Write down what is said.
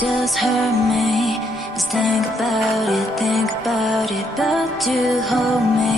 just hurt me. Just think about it, but you hold me.